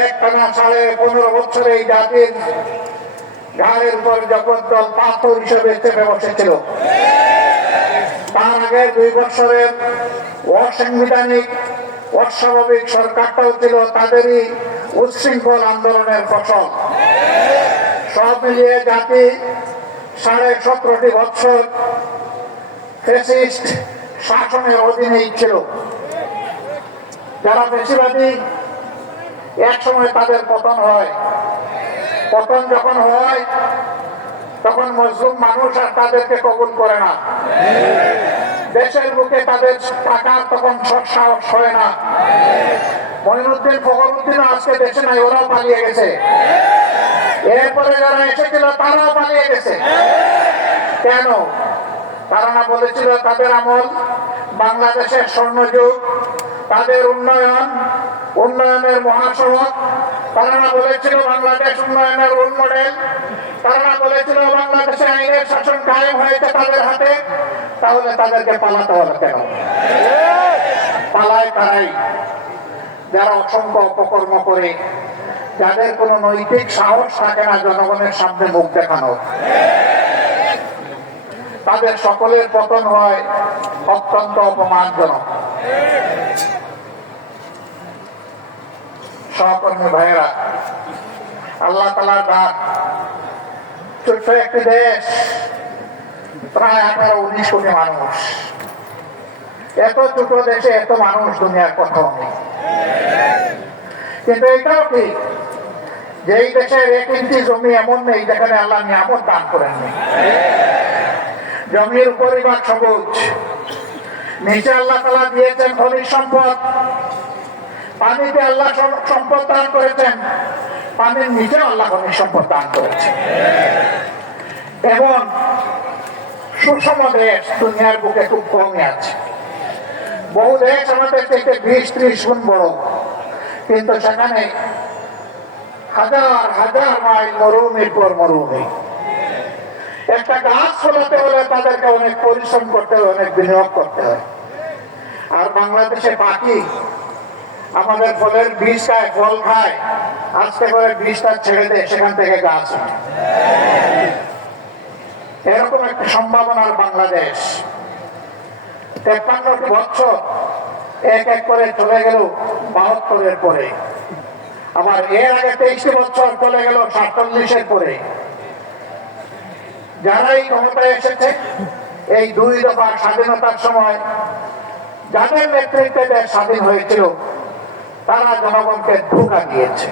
এক সাড়ে পনেরো বছর এই জাতির হিসেবে দুই বছরের অসাংবিধানিক, অস্বাভাবিক সরকারটাও ছিল তাদেরই উচ্ছৃঙ্খল আন্দোলনের ফসল। সব মিলিয়ে জাতি সাড়ে সতেরোটি বছর শাসনের অধীনেই ছিল। যারা বেশিরভাগই এক সময় তাদের পতন হয়। পতন যখন হয়, তখন মজলুম মানুষ আর তাদেরকে কবুল করে না। দেশের বুকে তাদের টাকার তখন সাহস হয় না। মহিনুদ্দিন ফখরুদ্দিন আজকে দেশে নাই, ওরাও পালিয়ে গেছে। এরপরে যারা এসেছিল, তারাও পালিয়ে গেছে। কেন? তারা না বলেছিল, তাদের আমল বাংলাদেশের স্বর্ণযুগ। তাদের উন্নয়ন, উন্নয়নের মহাসড়ক। তারা বলেছিল বাংলাদেশ উন্নয়নের রোল মডেল তারা বলেছিল বাংলাদেশে আইনের শাসন কায়েম হয়েছে তাদের হাতে। তাহলে তাদেরকে পালাতে হলো কেন? পালায় তারাই। যারা অসংখ্য অপকর্ম করে, যাদের কোনো নৈতিক সাহস থাকে না জনগণের সামনে মুখ দেখানো তাদের সকলের পতন হয় অত্যন্ত অপমানজনক। সহকর্মী ভাইয়েরা, আল্লাহ তালার ডাক ছোট্ট একটি দেশ, প্রায় আঠারো, উনিশ কোটি মানুষ। এত ছোট দেশে এত মানুষ দুনিয়ার নেই কিন্তু এটাও ঠিক যে এই দেশের এক ইঞ্চি জমি এমন নেই যেখানে আল্লাহ নিয়ামত দান করেননি জমির পরিবার সবুজ। নিচে আল্লাহ তালা দিয়েছেন খনিজ সম্পদ। পানিতে আল্লাহ সম্পদ দান করেছেন। পানির নিচে আল্লাহ খনিজ সম্পদ দান করেছেন। এবং সুষম দেশ দুনিয়ার বুকে খুব কমই আছে। বহু দেশ আমাদের থেকে বিশ ত্রিশ গুণ বড়। কিন্তু সেখানে হাজার হাজার মাইল মরুভূমির পর মরুমি একটা গাছ ফলাতে হলে তাদেরকে অনেক পরিশ্রম করতে হয়, অনেক বিনিয়োগ করতে হয়। আর বাংলাদেশে পাখি আমাদের ফলের বীজ খায় ফল খায়। আজকে করে বীজটা ছেড়ে দেয় সেখান থেকে গাছ এরকম একটা সম্ভাবনার বাংলাদেশ। তেপ্পান্নটি বছর এক এক করে চলে গেল বাহাত্তরের পরে। আবার এর আগে তেইশটি বছর চলে গেল সাতচল্লিশের পরে। যারাই ক্ষমতায় এসেছে, এই দুই দফা স্বাধীনতার সময় যাদের নেতৃত্বে স্বাধীন হয়েছিল তারা জনগণকে ধোকা দিয়েছে।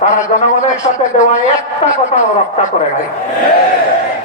তারা জনগণের সাথে দেওয়া একটা কথা রক্ষা করে নাই।